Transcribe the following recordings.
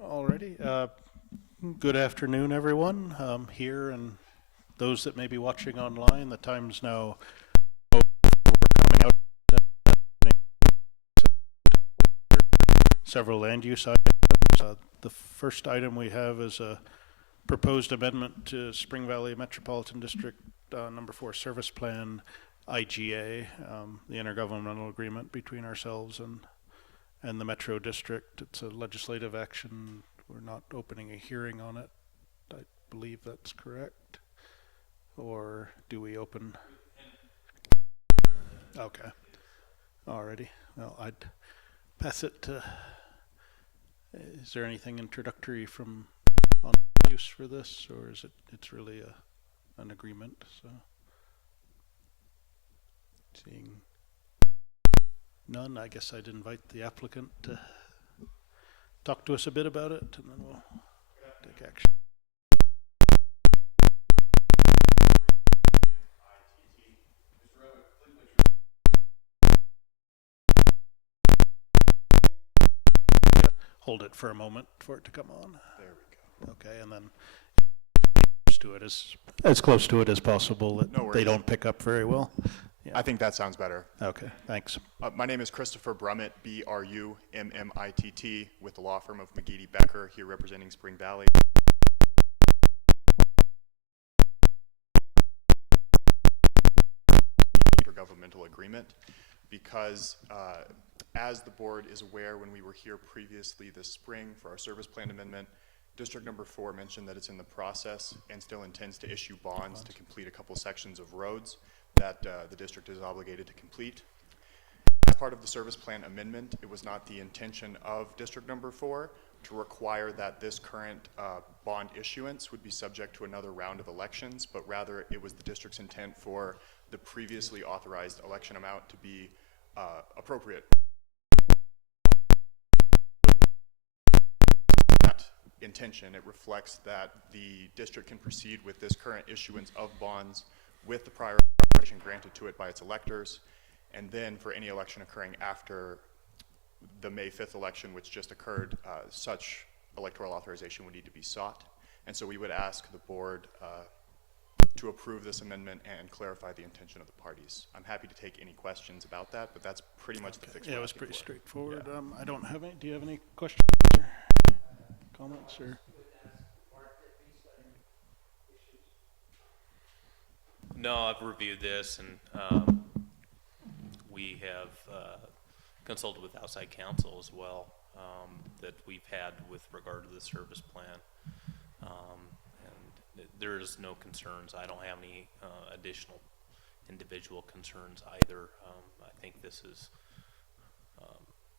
Alrighty. Good afternoon, everyone. Here and those that may be watching online. The time's now coming out several land use items. The first item we have is a proposed amendment to Spring Valley Metropolitan District number 4 Service Plan IGA, the intergovernmental agreement between ourselves and the Metro District. It's a legislative action. We're not opening a hearing on it. I believe that's correct. Or do we open? Okay. Alrighty. Well, I'd pass it to. Is there anything introductory from on use for this, or is it's really an agreement? So seeing none, I guess I'd invite the applicant to talk to us a bit about it, and then we'll take action. Hold it for a moment for it to come on. There we go. Okay, and then to it as close to it as possible that No worries. They don't pick up very well. Yeah. I think that sounds better. Okay, thanks. My name is Christopher Brummett, B-R-U-M-M-I-T-T, with the law firm of McGeady Becker, here representing Spring Valley. Intergovernmental agreement, because as the board is aware, when we were here previously this spring for our service plan amendment, District number 4 mentioned that it's in the process and still intends to issue bonds to complete a couple sections of roads that the district is obligated to complete. As part of the service plan amendment, it was not the intention of District number 4 to require that this current bond issuance would be subject to another round of elections, but rather it was the district's intent for the previously authorized election amount to be appropriate. That intention, it reflects that the district can proceed with this current issuance of bonds with the prior authorization granted to it by its electors, and then for any election occurring after the May 5th election, which just occurred, such electoral authorization would need to be sought. And so we would ask the board to approve this amendment and clarify the intention of the parties. I'm happy to take any questions about that, but that's pretty much the fix. Yeah, it was pretty straightforward. Yeah. I don't have any. Do you have any questions or comments? Or? No, I've reviewed this, and we have consulted with outside counsel as well that we've had with regard to the service plan. And there's no concerns. I don't have any additional individual concerns either. I think this is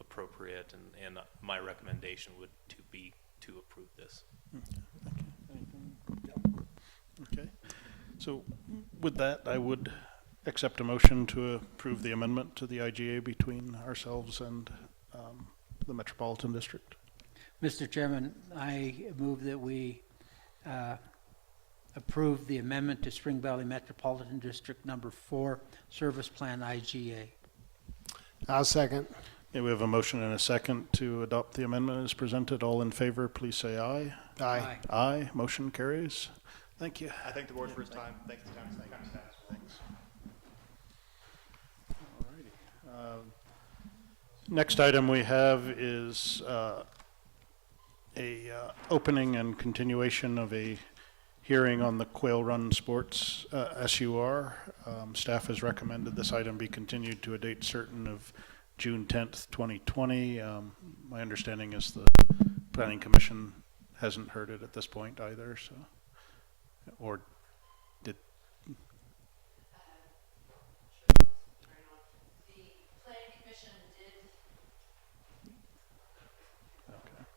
appropriate, and my recommendation would be to approve this. Okay. So with that, I would accept a motion to approve the amendment to the IGA between ourselves and the Metropolitan District. Mr. Chairman, I move that we approve the amendment to Spring Valley Metropolitan District number 4 Service Plan IGA. I'll second. Okay, we have a motion and a second to adopt the amendment as presented. All in favor, please say aye. Aye. Aye. Motion carries. Thank you. I thank the board for his time. Thanks for the time. Thanks. Alrighty. Next item we have is opening and continuation of a hearing on the Quail Run Sports SUR. Staff has recommended this item be continued to a date certain of June 10th, 2020. My understanding is the Planning Commission hasn't heard it at this point either, so. Or did The Planning Commission did. okay.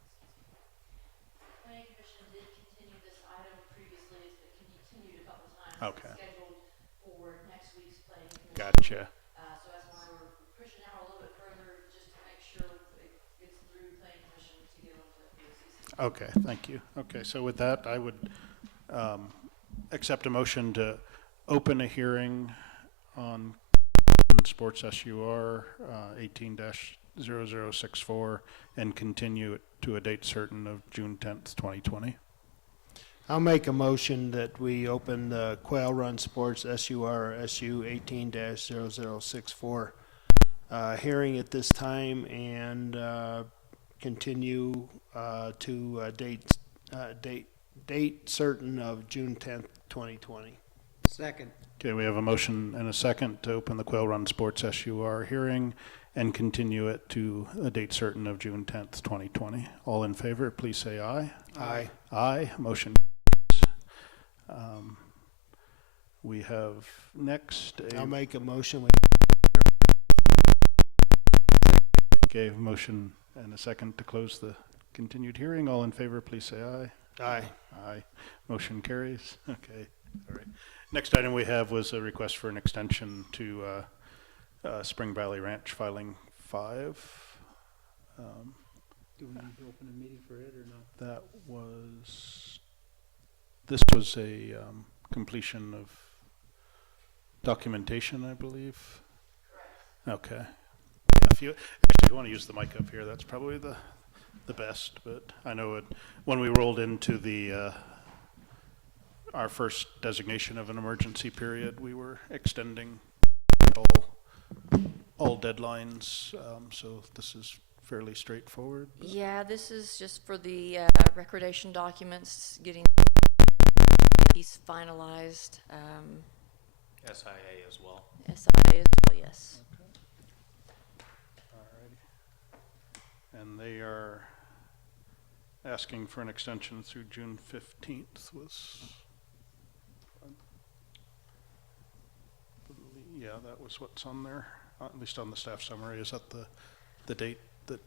Planning Commission did continue this item previously. It's been continued a couple of times. Okay. It's scheduled for next week's Planning Commission. Gotcha. So that's why we're pushing out a little bit further, just to make sure it gets through Planning Commission to get onto the POCC. Okay, thank you. Okay, so with that, I would accept a motion to open a hearing on sports SUR 18-2020 0064 and continue it to a date certain of June 10th, 2020. I'll make a motion that we open the Quail Run Sports SU 18-0064 hearing at this time and continue to a date certain of June 10th, 2020. Second. Okay, we have a motion and a second to open the Quail Run Sports SUR hearing and continue it to a date certain of June 10th, 2020. All in favor, please say aye. Aye. Aye. Motion. We have next I'll make a motion. Okay, motion and a second to close the continued hearing. All in favor, please say aye. Aye. Aye. Motion carries. Okay. All right. Next item we have was a request for an extension to Spring Valley Ranch filing 5. Do we need to open a meeting for it or not? This was a completion of documentation, I believe. Correct. Okay. Yeah, if you want to use the mic up here, that's probably the best. But I know when we rolled into the our first designation of an emergency period, we were extending all deadlines. So this is fairly straightforward. Yeah, this is just for the recordation documents, getting these finalized. SIA as well. SI as well, yes. Alrighty. And they are asking for an extension through June 15th yeah, that was what's on there, at least on the staff summary. Is that the date that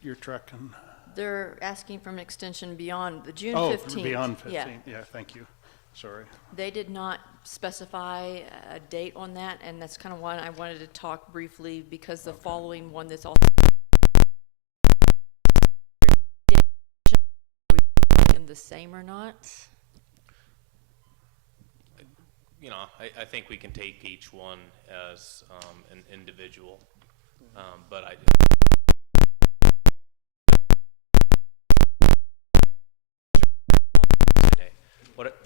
you're tracking? They're asking for an extension beyond the June 15th. Oh, beyond 15th. Yeah. Yeah, thank you. Sorry. They did not specify a date on that, and that's kind of why I wanted to talk briefly, because the following one that's also in the same or not. You know, I think we can take each one as an individual, but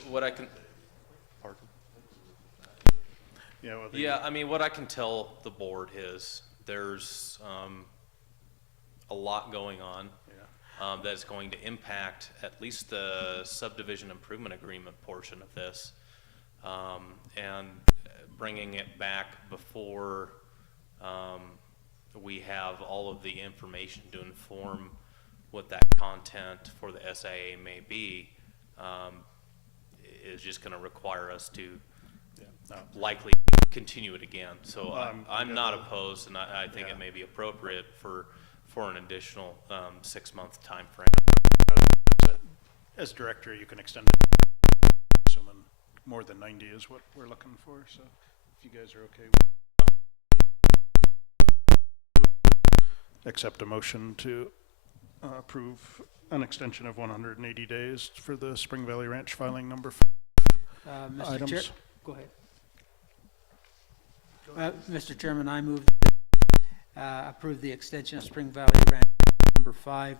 what I can. Pardon? Yeah. Well, Yeah, I mean, what I can tell the board is there's a lot going on that's going to impact at least the subdivision improvement agreement portion of this, and bringing it back before we have all of the information to inform what that content for the SIA may be, is just going to require us to likely continue it again. So I'm not opposed, and I think it may be appropriate for an additional 6-month time frame. As director, you can extend it, assuming more than 90 is what we're looking for. So if you guys are okay with accept a motion to approve an extension of 180 days for the Spring Valley Ranch filing number 5 Mr. items. Chair, go ahead. Mr. Chairman, I move approve the extension of Spring Valley Ranch number 5,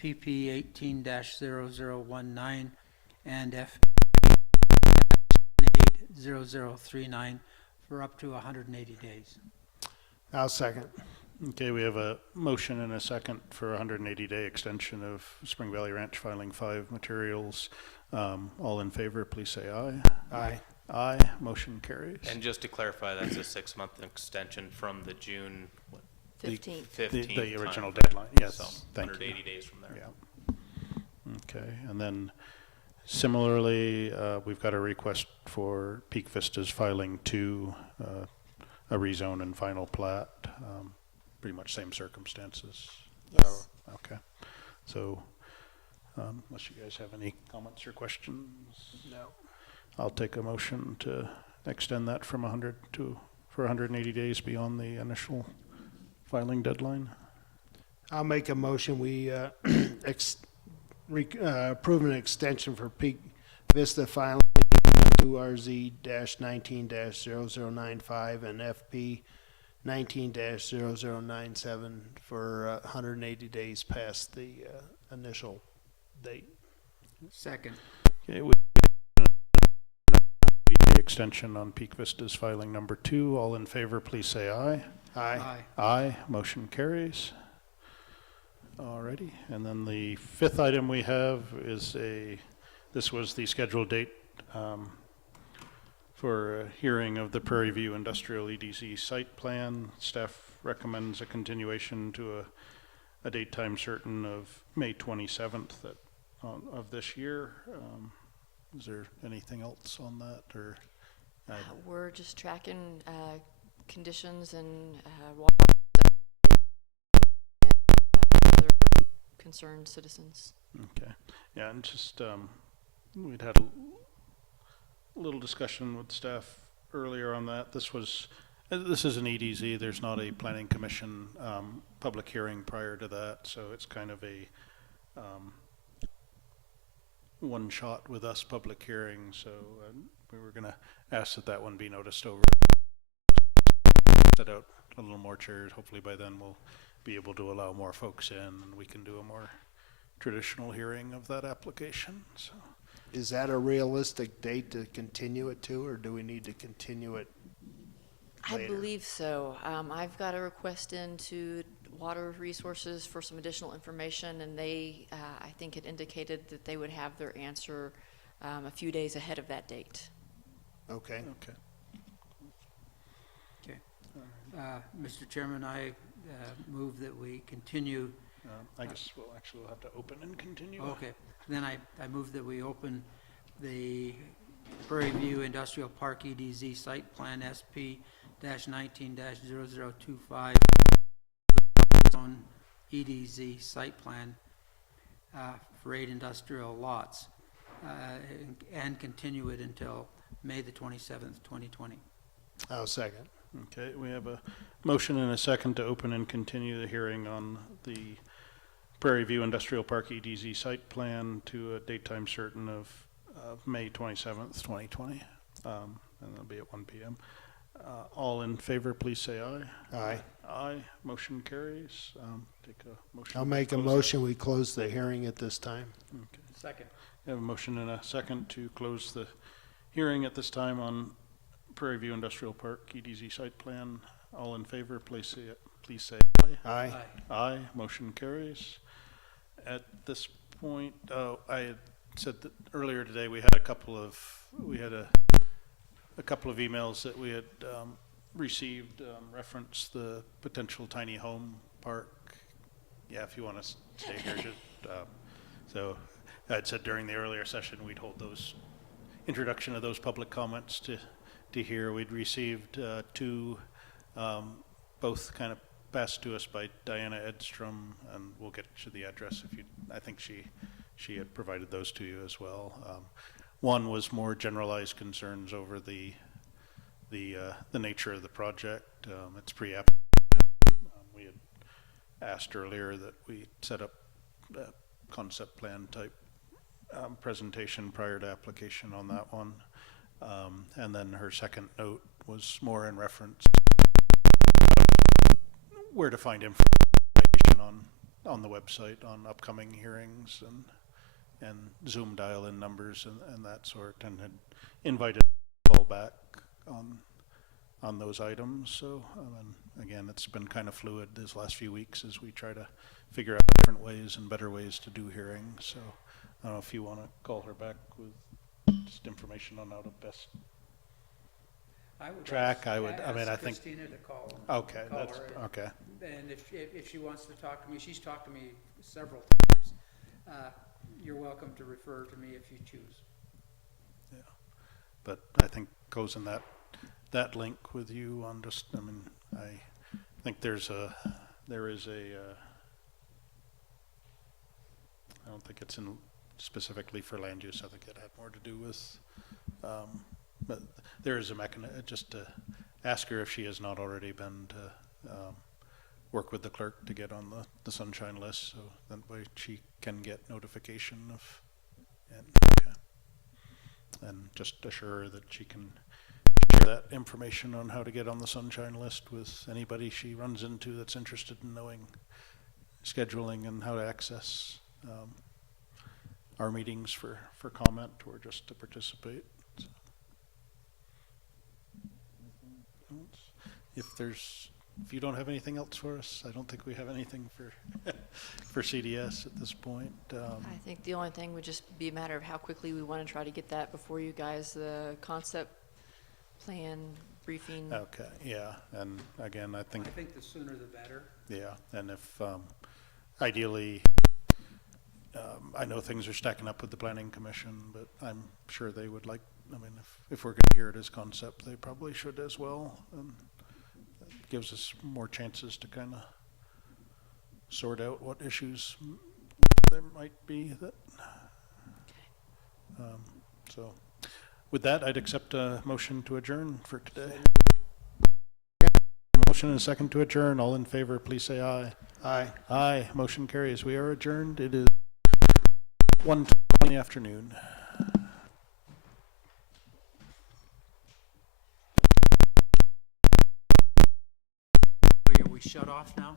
PP 18-0019 and FP 0039 for up to 180 days. I'll second. Okay, we have a motion and a second for a 180-day extension of Spring Valley Ranch filing 5 materials. All in favor, please say aye. Aye. Aye. Motion carries. And just to clarify, that's a 6-month extension from the June 15th. 15th. The original timeframe. deadline. Yes, So thank you. 180 days from there. Yeah. Okay, and then similarly, we've got a request for Peak Vistas filing 2, a rezone and final plat. Pretty much same circumstances. Yes. Okay, so unless you guys have any comments or questions, No. I'll take a motion to extend that from 100 for 180 days beyond the initial filing deadline. I'll make a motion. We approve an extension for Peak Vista filing 2RZ-19-0095 and FP 19-0097 for 180 days past the initial date. Second. Okay, the extension on Peak Vista's filing number 2. All in favor, please say aye. Aye. Aye. Motion carries. Alrighty. And then the 5th item we have is this was the scheduled date for a hearing of the Prairie View Industrial EDZ site plan. Staff recommends a continuation to a date time certain of May 27th of this year. Is there anything else on that, or? We're just tracking conditions and water and other concerned citizens. Okay, yeah, and just, we'd had a little discussion with staff earlier on that. This is an EDZ, there's not a planning commission public hearing prior to that, so it's kind of a one shot with us public hearing, so we were gonna ask that one be noticed over. Set out a little more chairs, hopefully by then we'll be able to allow more folks in and we can do a more traditional hearing of that application, so. Is that a realistic date to continue it to, or do we need to continue it later? I believe so. I've got a request into Water Resources for some additional information, and they, I think, had indicated that they would have their answer a few days ahead of that date. Okay. Okay. Mr. Chairman, I move that we continue. I guess we'll have to open and continue. Okay, then I move that we open the Prairie View Industrial Park EDZ Site Plan SP-19-0025 zone EDZ Site Plan for 8 industrial lots and continue it until May the 27th, 2020. I'll second. Okay, we have a motion and a second to open and continue the hearing on the Prairie View Industrial Park EDZ site plan to a date time certain of May 27th, 2020, and it'll be at 1 p.m. All in favor, please say aye. Aye. Aye. Motion carries. Take a motion. I'll to make a close motion, we close the hearing at this time. that. Okay. Second. We have a motion and a second to close the hearing at this time on Prairie View Industrial Park EDZ site plan. All in favor, please say aye. Aye. Aye. Motion carries. At this point, I had said that earlier today we had a couple of emails that we had received reference the potential tiny home park. Yeah, if you want to stay here, just so I had said during the earlier session we'd hold those introduction of those public comments to hear. We'd received two, both kind of passed to us by Diana Edstrom, and we'll get to the address if you. I think she had provided those to you as well. One was more generalized concerns over the nature of the project. It's pre-application. We had asked earlier that we set up a concept plan type presentation prior to application on that one. And then her second note was more in reference where to find information on the website on upcoming hearings and Zoom dial-in numbers and that sort, and had invited a call back on those items. So and again, it's been kind of fluid these last few weeks as we try to figure out different ways and better ways to do hearings. So I don't know if you want to call her back with just information on how to best track. I think Christina to call. Okay, call that's her. okay. And if she wants to talk to me, she's talked to me several times. You're welcome to refer to me if you choose. Yeah, but I think goes in that link with you on just. I mean, I think there is a. I don't think it's in specifically for land use. I think it had more to do with. But there is a mechanism just to ask her if she has not already been to work with the clerk to get on the sunshine list, so that way she can get notification of and just assure her that she can that information on how to get on the sunshine list with anybody she runs into that's interested in knowing scheduling and how to access our meetings for comment or just to participate. If you don't have anything else for us, I don't think we have anything for for CDS at this point. I think the only thing would just be a matter of how quickly we want to try to get that before you guys, the concept plan briefing. Okay, yeah, and again, I think, the sooner the better. yeah, and if ideally, I know things are stacking up with the planning commission, but I'm sure they would like, I mean, if we're gonna hear it as concept, they probably should as well. And it gives us more chances to kind of sort out what issues there might be that, so with that, I'd accept a motion to adjourn for today. Motion and a second to adjourn. All in favor, please say aye. Aye. Aye. Motion carries. We are adjourned. It is 1:20 in the afternoon. Are we shut off now?